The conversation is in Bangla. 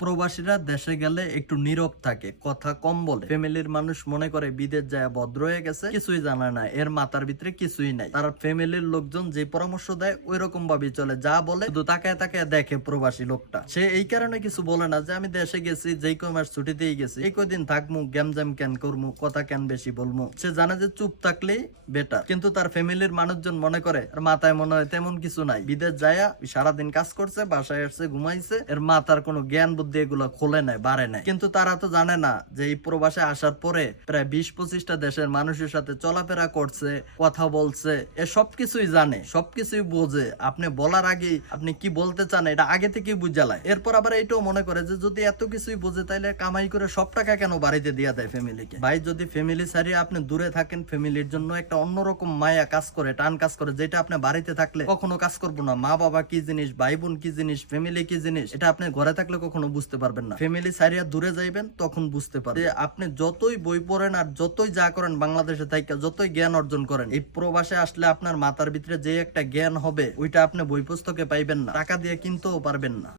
প্রবাসীরা দেশে গেলে একটু নীরব থাকে, কথা কম বলে। ফ্যামিলির মানুষ মনে করে বিদেশ যায় ভদ্র হয়ে গেছে, কিছুই জানা না, এর মাথার ভিতরে কিছুই নাই। তার ফ্যামিলির লোকজন যে পরামর্শ দেয় ওই রকম ভাবে চলে, যা বলে শুধু তাকায় তাকায় দেখে প্রবাসী লোকটা। সে এই কারণে কিছু বলে না যে আমি দেশে গেছি, যেই কয় মাস ছুটিতেই গেছি, এই কয়দিন থাকমু, গ্যামজাম কেন করমু, কথা কেন বেশি বলমু। সে জানে যে চুপ থাকলেই বেটার। কিন্তু তার ফ্যামিলির মানুষজন মনে করে আর মাথায় মনে হয় তেমন কিছু নাই, বিদেশ যায়া সারাদিন কাজ করছে, বাসায় আসছে, ঘুমাইছে, এর মাথার কোনো জ্ঞান বুদ্ধি এগুলো খোলে নাই, বাড়ে নাই। কিন্তু তারা তো জানে না যে এই প্রবাসে আসার পরে প্রায় 20-25টা দেশের মানুষের সাথে চলাফেরা করছে, কথা বলছে, এ সবকিছুই জানে, সবকিছুই বোঝে। আপনি বলার আগে আপনি কি বলতে চান এটা আগে থেকেই বুঝালায়। এরপর আবার এইটাও মনে করে যে যদি এত কিছুই বোঝে তাইলে কামাই করে সব টাকা কেন বাড়িতে দিয়া দেয় ফ্যামিলিকে। ভাই, যদি ফ্যামিলি ছাড়িয়ে আপনি দূরে থাকেন, ফ্যামিলির জন্য একটা অন্যরকম মায়া কাজ করে, টান কাজ করে, যেটা আপনি বাড়িতে থাকলে কখনো কাজ করবো না। মা বাবা কি জিনিস, ভাই বোন কি জিনিস, ফ্যামিলি কি জিনিস, এটা আপনি ঘরে থাকলে কখনো বুঝতে পারবেন না। ফ্যামিলি ছাড়িয়া দূরে যাইবেন, তখন বুঝতে পারবেন যে আপনি যতই বই পড়েন আর যতই যা করেন বাংলাদেশে থাইকা, যতই জ্ঞান অর্জন করেন, এই প্রবাসে আসলে আপনার মাথার ভিতরে যে একটা জ্ঞান হবে ওইটা আপনি বই পুস্তকে পাইবেন না, টাকা দিয়ে কিনতেও পারবেন না।